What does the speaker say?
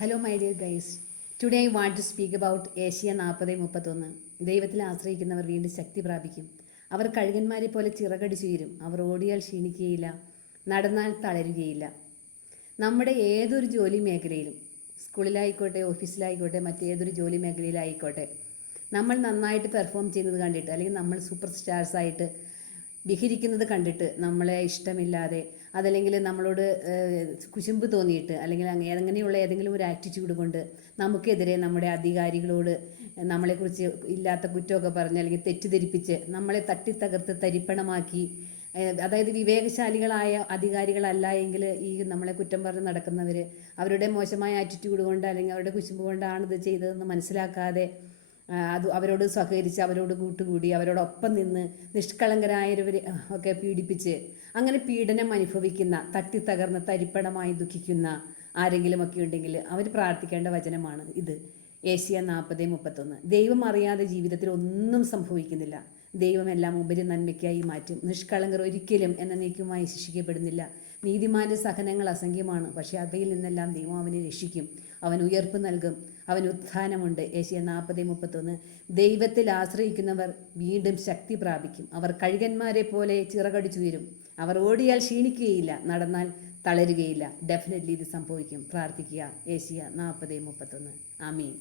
Hello my dear guys, today I want to speak about Asia 40:31. ദൈവത്തിൽ ആശ്രയിക്കുന്നവർ വീണ്ടും ശക്തി പ്രാപിക്കും. അവർ കഴുകന്മാരെ പോലെ ചിറകടിച്ചുയരും. അവർ ഓടിയാൽ ക്ഷീണിക്കുകയില്ല, നടന്നാൽ തളരുകയില്ല. നമ്മുടെ ഏതൊരു ജോലി മേഖലയിലും, സ്കൂളിലായിക്കോട്ടെ, ഓഫീസിലായിക്കോട്ടെ, മറ്റേതൊരു ജോലി മേഖലയിലായിക്കോട്ടെ, നമ്മൾ നന്നായിട്ട് പെർഫോം ചെയ്യുന്നത് കണ്ടിട്ട്, അല്ലെങ്കിൽ നമ്മൾ സൂപ്പർ സ്റ്റാർസായിട്ട് വിഹരിക്കുന്നത് കണ്ടിട്ട് നമ്മളെ ഇഷ്ടമില്ലാതെ, അതല്ലെങ്കിൽ നമ്മളോട് കുശുമ്പ് തോന്നിയിട്ട്, അല്ലെങ്കിൽ അങ്ങനെയുള്ള ഏതെങ്കിലും ഒരു ആറ്റിറ്റ്യൂഡ് കൊണ്ട് നമുക്കെതിരെ നമ്മുടെ അധികാരികളോട് നമ്മളെക്കുറിച്ച് ഇല്ലാത്ത കുറ്റമൊക്കെ പറഞ്ഞ് അല്ലെങ്കിൽ തെറ്റിദ്ധരിപ്പിച്ച് നമ്മളെ തട്ടിത്തകർത്ത് തരിപ്പണമാക്കി, അതായത് വിവേകശാലികളായ അധികാരികളല്ല എങ്കിൽ ഈ നമ്മളെ കുറ്റം പറഞ്ഞ് നടക്കുന്നവർ അവരുടെ മോശമായ ആറ്റിറ്റ്യൂഡ് കൊണ്ട് അല്ലെങ്കിൽ അവരുടെ കുശുമ്പ് കൊണ്ടാണ് ഇത് ചെയ്തതെന്ന് മനസ്സിലാക്കാതെ അവരോട് സഹകരിച്ച്, അവരോട് കൂട്ടുകൂടി, അവരോടൊപ്പം നിന്ന് നിഷ്കളങ്കരായവർ ഒക്കെ പീഡിപ്പിച്ച് അങ്ങനെ പീഡനം അനുഭവിക്കുന്ന, തട്ടിത്തകർന്ന് തരിപ്പണമായി ദുഃഖിക്കുന്ന ആരെങ്കിലുമൊക്കെ ഉണ്ടെങ്കിൽ അവർ പ്രാർത്ഥിക്കേണ്ട വചനമാണ് ഇത്. ഏഷ്യ 40:31. ദൈവം അറിയാതെ ജീവിതത്തിൽ ഒന്നും സംഭവിക്കുന്നില്ല. ദൈവമെല്ലാം ഉപരി നന്മയ്ക്കായി മാറ്റും. നിഷ്കളങ്കർ ഒരിക്കലും എന്നേക്കുമായി ശിക്ഷിക്കപ്പെടുന്നില്ല. നീതിമാന്റെ സഹനങ്ങൾ അസംഖ്യമാണ്, പക്ഷേ അവയിൽ നിന്നെല്ലാം ദൈവം അവനെ രക്ഷിക്കും. അവൻ ഉയർപ്പ് നൽകും, അവൻ ഉത്ഥാനമുണ്ട്. ഏഷ്യ 40:31. ദൈവത്തിൽ ആശ്രയിക്കുന്നവർ വീണ്ടും ശക്തി പ്രാപിക്കും. അവർ കഴുകന്മാരെ പോലെ ചിറകടിച്ചുയരും. അവർ ഓടിയാൽ ക്ഷീണിക്കുകയില്ല, നടന്നാൽ തളരുകയില്ല. ഡെഫിനറ്റ്ലി ഇത് സംഭവിക്കും. പ്രാർത്ഥിക്കുക. ഏഷ്യ 40:31. ആമീൻ.